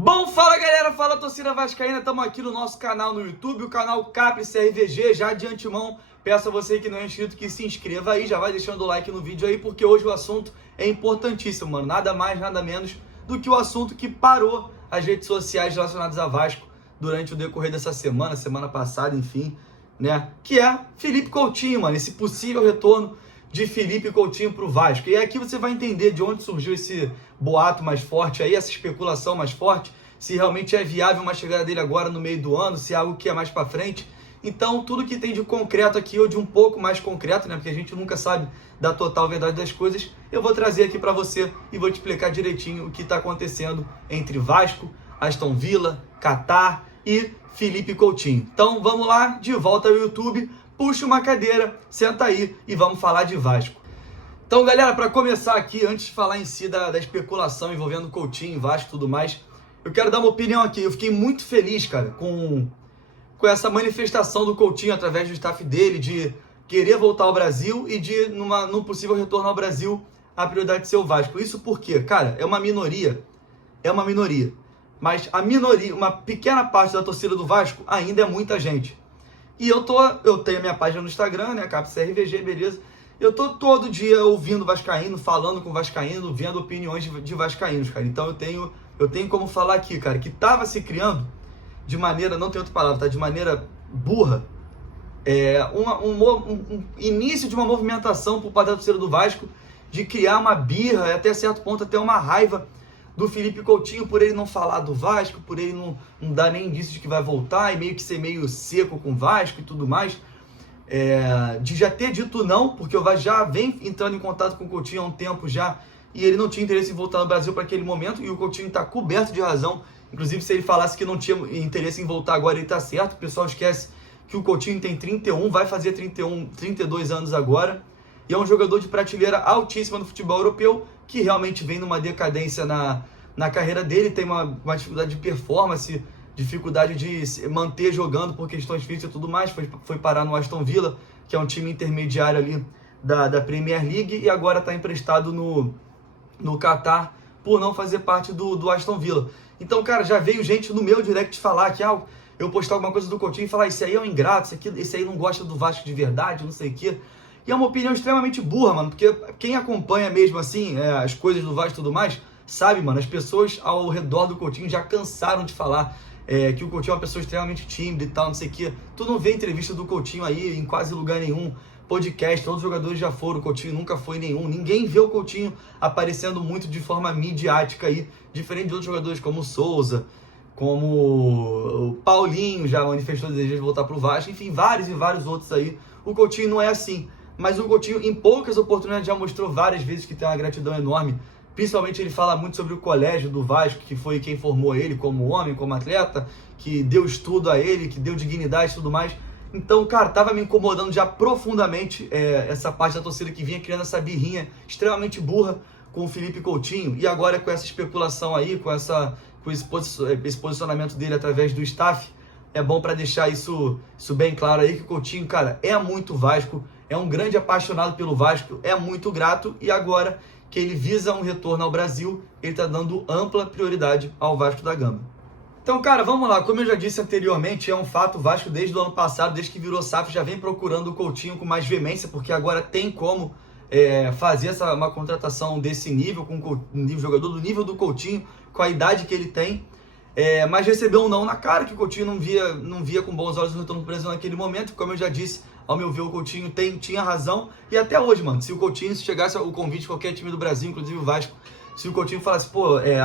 Bom, fala galera, fala torcida vascaína, estamos aqui no nosso canal no YouTube, o canal Capri CRVG. Já de antemão, peço a você que não é inscrito que se inscreva aí, já vai deixando o like no vídeo aí, porque hoje o assunto é importantíssimo, mano. Nada mais, nada menos do que o assunto que parou as redes sociais relacionadas a Vasco durante o decorrer dessa semana passada, enfim, né? Que é Felipe Coutinho, mano, esse possível retorno de Felipe Coutinho pro Vasco. E aqui você vai entender de onde surgiu esse boato mais forte aí, essa especulação mais forte, se realmente é viável uma chegada dele agora no meio do ano, se é algo que é mais pra frente. Então, tudo que tem de concreto aqui, ou de um pouco mais concreto, né, porque a gente nunca sabe da total verdade das coisas, eu vou trazer aqui pra você e vou te explicar direitinho o que tá acontecendo entre Vasco, Aston Villa, Catar e Felipe Coutinho. Então, vamos lá, de volta ao YouTube. Puxa uma cadeira, senta aí e vamos falar de Vasco. Então, galera, para começar aqui, antes de falar em si da especulação envolvendo Coutinho, Vasco e tudo mais, eu quero dar uma opinião aqui. Eu fiquei muito feliz, cara, com essa manifestação do Coutinho através do staff dele de querer voltar ao Brasil e de, num possível retorno ao Brasil, a prioridade ser o Vasco. Isso porque, cara, é uma minoria, mas a minoria, uma pequena parte da torcida do Vasco ainda é muita gente. E eu tenho a minha página no Instagram, né, Capri CRVG, beleza? Eu tô todo dia ouvindo vascaíno, falando com vascaíno, vendo opiniões de vascaínos, cara. Então eu tenho como falar aqui, cara, que tava se criando de maneira, não tem outra palavra, tá? De maneira burra, um início de uma movimentação por parte da torcida do Vasco de criar uma birra, até certo ponto até uma raiva do Felipe Coutinho por ele não falar do Vasco, por ele não dar nem indício de que vai voltar e meio que ser meio seco com o Vasco e tudo mais. De já ter dito não, porque o Vasco já vem entrando em contato com o Coutinho há um tempo já, e ele não tinha interesse em voltar no Brasil para aquele momento, e o Coutinho está coberto de razão. Inclusive, se ele falasse que não tinha interesse em voltar agora, ele está certo. O pessoal esquece que o Coutinho tem 31, vai fazer 32 anos agora, e é um jogador de prateleira altíssima no futebol europeu, que realmente vem numa decadência na carreira dele, tem uma dificuldade de performance, dificuldade de se manter jogando por questões físicas e tudo mais, foi parar no Aston Villa, que é um time intermediário ali da Premier League, e agora está emprestado no Catar por não fazer parte do Aston Villa. Então, cara, já veio gente no meu direct falar que eu postar alguma coisa do Coutinho e falar, esse aí é um ingrato, esse aí não gosta do Vasco de verdade, não sei o quê. E é uma opinião extremamente burra, mano, porque quem acompanha mesmo, assim, as coisas do Vasco e tudo mais, sabe, mano, as pessoas ao redor do Coutinho já cansaram de falar que o Coutinho é uma pessoa extremamente tímida e tal, não sei o quê. Tu não vê entrevista do Coutinho aí em quase lugar nenhum, podcast, todos os jogadores já foram, o Coutinho nunca foi nenhum. Ninguém vê o Coutinho aparecendo muito de forma midiática aí, diferente de outros jogadores como o Souza, como o Paulinho já manifestou desejo de voltar pro Vasco, enfim, vários e vários outros aí. O Coutinho não é assim. Mas o Coutinho, em poucas oportunidades, já mostrou várias vezes que tem uma gratidão enorme. Principalmente ele fala muito sobre o colégio do Vasco, que foi quem formou ele como homem, como atleta, que deu estudo a ele, que deu dignidade e tudo mais. Então, cara, tava me incomodando já profundamente essa parte da torcida que vinha criando essa birrinha extremamente burra com o Felipe Coutinho. E agora com essa especulação aí, com esse posicionamento dele através do staff, é bom para deixar isso bem claro aí, que o Coutinho, cara, é muito Vasco, é um grande apaixonado pelo Vasco, é muito grato, e agora que ele visa um retorno ao Brasil, ele está dando ampla prioridade ao Vasco da Gama. Então, cara, vamos lá. Como eu já disse anteriormente, é um fato, o Vasco desde o ano passado, desde que virou SAF, já vem procurando o Coutinho com mais veemência, porque agora tem como fazer uma contratação desse nível, com um jogador do nível do Coutinho, com a idade que ele tem. Mas recebeu um não na cara, que o Coutinho não via com bons olhos o retorno do Brasil naquele momento. Como eu já disse, ao meu ver, o Coutinho tinha razão. E até hoje, mano, se o Coutinho, se chegasse o convite de qualquer time do Brasil, inclusive o Vasco, se o Coutinho falasse,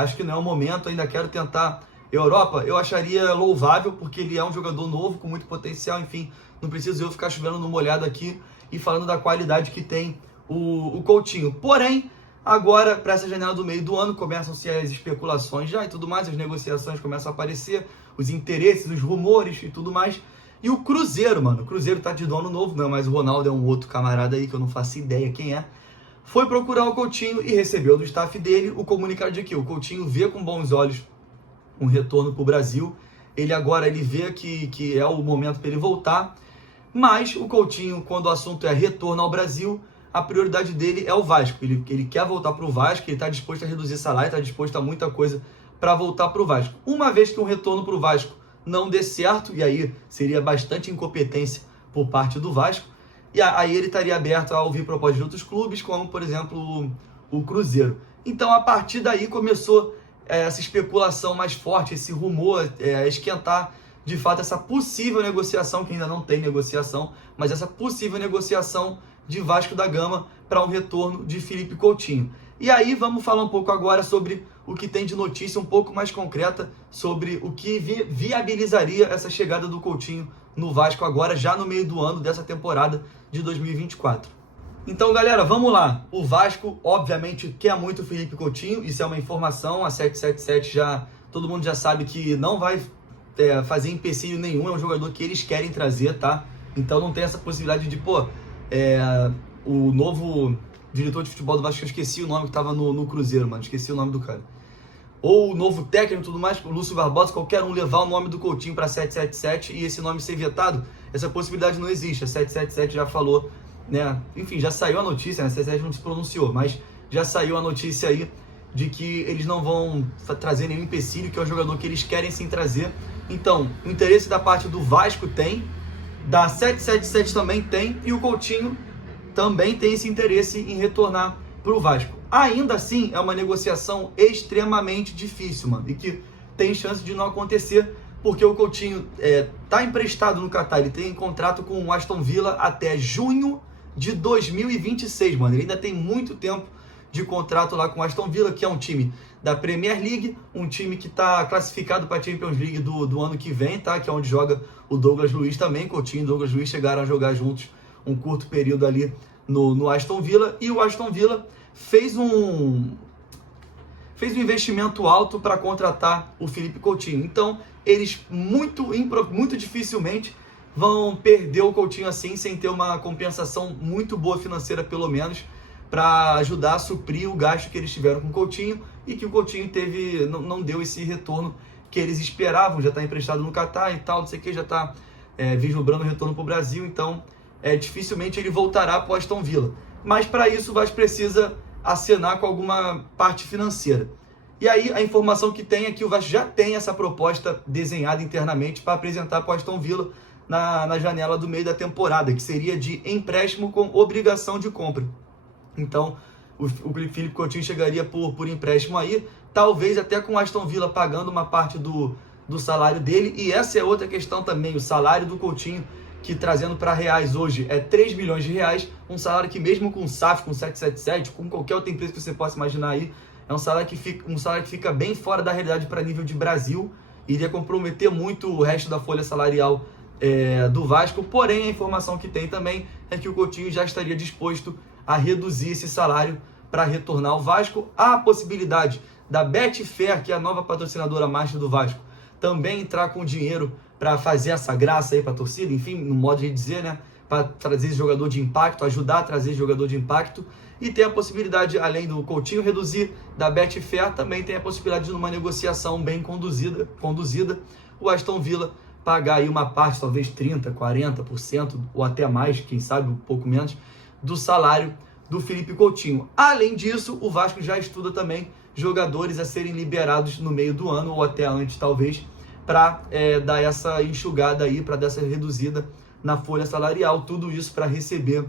acho que não é o momento, ainda quero tentar Europa, eu acharia louvável, porque ele é um jogador novo, com muito potencial, enfim, não preciso eu ficar chovendo no molhado aqui e falando da qualidade que tem o Coutinho. Porém, agora, para essa janela do meio do ano, começam-se as especulações já e tudo mais, as negociações começam a aparecer, os interesses, os rumores e tudo mais. E o Cruzeiro, mano, o Cruzeiro tá de dono novo, não, mas o Ronaldo é um outro camarada aí que eu não faço ideia quem é. Foi procurar o Coutinho e recebeu do staff dele o comunicado de que o Coutinho vê com bons olhos um retorno pro Brasil. Ele vê que é o momento para ele voltar, mas o Coutinho, quando o assunto é retorno ao Brasil, a prioridade dele é o Vasco. Ele quer voltar pro Vasco, ele está disposto a reduzir salário, está disposto a muita coisa para voltar para o Vasco. Uma vez que um retorno para o Vasco não dê certo, e aí seria bastante incompetência por parte do Vasco, e aí ele estaria aberto a ouvir propostas de outros clubes, como, por exemplo, o Cruzeiro. Então, a partir daí começou essa especulação mais forte, esse rumor a esquentar, de fato, essa possível negociação, que ainda não tem negociação, mas essa possível negociação de Vasco da Gama para um retorno de Felipe Coutinho. E aí vamos falar um pouco agora sobre o que tem de notícia um pouco mais concreta sobre o que viabilizaria essa chegada do Coutinho no Vasco agora, já no meio do ano dessa temporada de 2024. Então, galera, vamos lá. O Vasco, obviamente, quer muito o Felipe Coutinho, isso é uma informação, a 777 todo mundo já sabe que não vai fazer empecilho nenhum, é um jogador que eles querem trazer, tá? Então não tem essa possibilidade de, o novo diretor de futebol do Vasco, eu esqueci o nome que estava no Cruzeiro, mano, esqueci o nome do cara. Ou o novo técnico e tudo mais, o Lúcio Barbosa, qualquer um levar o nome do Coutinho para 777 e esse nome ser vetado, essa possibilidade não existe. A 777 já falou, né? Enfim, já saiu a notícia, né? A 777 não se pronunciou, mas já saiu a notícia aí de que eles não vão trazer nenhum empecilho, que é o jogador que eles querem sim trazer. Então, o interesse da parte do Vasco tem, da 777 também tem, e o Coutinho também tem esse interesse em retornar para o Vasco. Ainda assim, é uma negociação extremamente difícil, mano, e que tem chance de não acontecer, porque o Coutinho tá emprestado no Catar, ele tem contrato com o Aston Villa até junho de 2026, mano. Ele ainda tem muito tempo de contrato lá com o Aston Villa, que é um time da Premier League, um time que está classificado para a Champions League do ano que vem, tá? Que é onde joga o Douglas Luiz também. Coutinho e Douglas Luiz chegaram a jogar juntos um curto período ali no Aston Villa, e o Aston Villa fez um investimento alto para contratar o Felipe Coutinho. Então, eles muito dificilmente vão perder o Coutinho assim, sem ter uma compensação muito boa financeira, pelo menos, para ajudar a suprir o gasto que eles tiveram com o Coutinho, e que o Coutinho não deu esse retorno que eles esperavam. Já está emprestado no Catar e tal, não sei o que, já está vislumbrando o retorno para o Brasil, então dificilmente ele voltará para o Aston Villa. Mas para isso o Vasco precisa acenar com alguma parte financeira. E aí a informação que tem é que o Vasco já tem essa proposta desenhada internamente para apresentar para o Aston Villa na janela do meio da temporada, que seria de empréstimo com obrigação de compra. Então o Felipe Coutinho chegaria por empréstimo aí, talvez até com o Aston Villa pagando uma parte do salário dele. E essa é outra questão também, o salário do Coutinho, que trazendo para reais hoje é 3 milhões de reais, um salário que mesmo com o SAF, com 777, com qualquer outra empresa que você possa imaginar aí, é um salário que fica bem fora da realidade para nível de Brasil, iria comprometer muito o resto da folha salarial do Vasco. Porém, a informação que tem também é que o Coutinho já estaria disposto a reduzir esse salário para retornar ao Vasco. Há a possibilidade da Betfair, que é a nova patrocinadora master do Vasco, também entrar com dinheiro para fazer essa graça aí para a torcida, enfim, no modo de dizer, né, para trazer esse jogador de impacto, ajudar a trazer esse jogador de impacto. E tem a possibilidade, além do Coutinho reduzir, da Betfair também tem a possibilidade de, numa negociação bem conduzida, o Aston Villa pagar aí uma parte, talvez 30%, 40%, ou até mais, quem sabe um pouco menos, do salário do Felipe Coutinho. Além disso, o Vasco já estuda também jogadores a serem liberados no meio do ano, ou até antes talvez, para dar essa enxugada aí, para dar essa reduzida na folha salarial, tudo isso para receber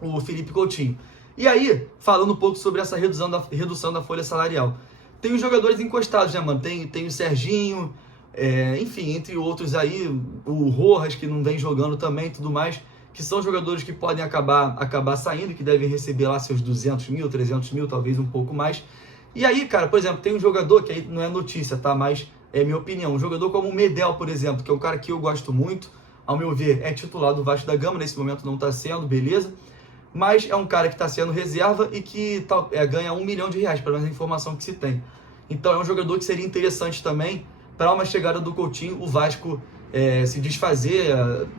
o Felipe Coutinho. E aí, falando um pouco sobre essa redução da folha salarial, tem os jogadores encostados, né, mano? Tem o Serginho, enfim, entre outros aí, o Rojas, que não vem jogando também, tudo mais, que são jogadores que podem acabar saindo, que devem receber lá seus 200 mil, 300 mil, talvez um pouco mais. E aí, cara, por exemplo, tem um jogador, que aí não é notícia, tá? Mas é minha opinião, um jogador como o Medel, por exemplo, que é um cara que eu gosto muito, ao meu ver, é titular do Vasco da Gama, nesse momento não está sendo, beleza? Mas é um cara que está sendo reserva e que ganha 1 milhão de reais, pelo menos a informação que se tem. Então é um jogador que seria interessante também para uma chegada do Coutinho, o Vasco se desfazer,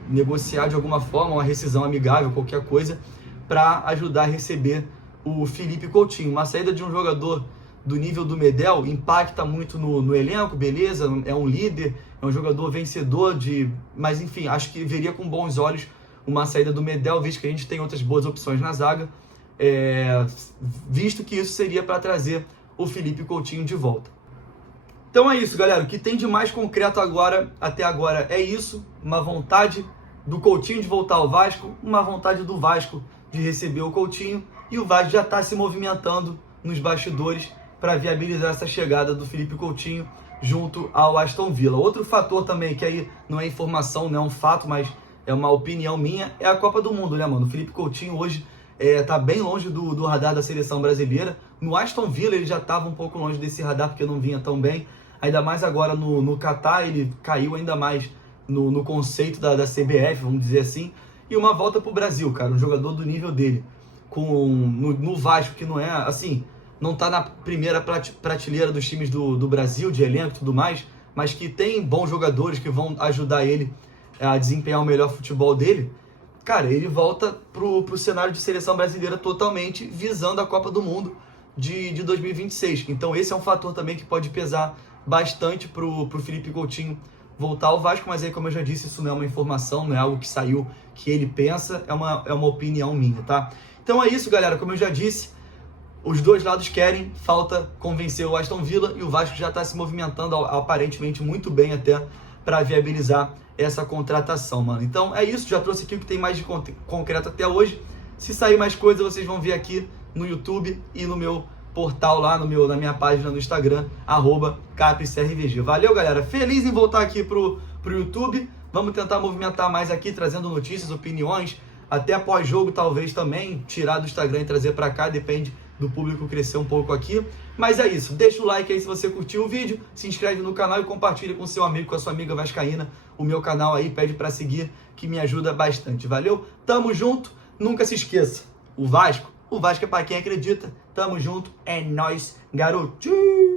negociar de alguma forma, uma rescisão amigável, qualquer coisa, para ajudar a receber o Felipe Coutinho. Uma saída de um jogador do nível do Medel impacta muito no elenco, beleza, é um líder, é um jogador vencedor, mas enfim, acho que veria com bons olhos uma saída do Medel, visto que a gente tem outras boas opções na zaga, visto que isso seria para trazer o Felipe Coutinho de volta. Então é isso, galera. O que tem de mais concreto agora, até agora, é isso. Uma vontade do Coutinho de voltar ao Vasco, uma vontade do Vasco de receber o Coutinho, e o Vasco já está se movimentando nos bastidores para viabilizar essa chegada do Felipe Coutinho junto ao Aston Villa. Outro fator também, que aí não é informação, não é um fato, mas é uma opinião minha, é a Copa do Mundo, né, mano? O Felipe Coutinho hoje tá bem longe do radar da seleção brasileira. No Aston Villa ele já estava um pouco longe desse radar, porque não vinha tão bem. Ainda mais agora no Catar, ele caiu ainda mais no conceito da CBF, vamos dizer assim. E uma volta pro Brasil, cara, um jogador do nível dele, no Vasco, que não é, assim, não tá na primeira prateleira dos times do Brasil, de elenco e tudo mais, mas que tem bons jogadores que vão ajudar ele a desempenhar o melhor futebol dele. Cara, ele volta pro cenário de seleção brasileira totalmente visando a Copa do Mundo de 2026. Então esse é um fator também que pode pesar bastante pro Felipe Coutinho voltar ao Vasco, mas aí, como eu já disse, isso não é uma informação, não é algo que saiu que ele pensa, é uma opinião minha, tá? Então é isso, galera, como eu já disse, os dois lados querem, falta convencer o Aston Villa, e o Vasco já está se movimentando aparentemente muito bem até para viabilizar essa contratação, mano. Então é isso, já trouxe aqui o que tem mais de concreto até hoje. Se sair mais coisa, vocês vão ver aqui no YouTube e no meu portal lá, na minha página no Instagram, @CapriCRVG. Valeu, galera. Feliz em voltar aqui pro YouTube. Vamos tentar movimentar mais aqui, trazendo notícias, opiniões, até pós-jogo talvez também, tirar do Instagram e trazer para cá, depende do público crescer um pouco aqui. Mas é isso, deixa o like aí se você curtiu o vídeo, se inscreve no canal e compartilha com seu amigo, com a sua amiga vascaína, o meu canal aí, pede para seguir, que me ajuda bastante. Valeu? Tamo junto, nunca se esqueça, o Vasco é para quem acredita. Tamo junto, é nóis, garotinho!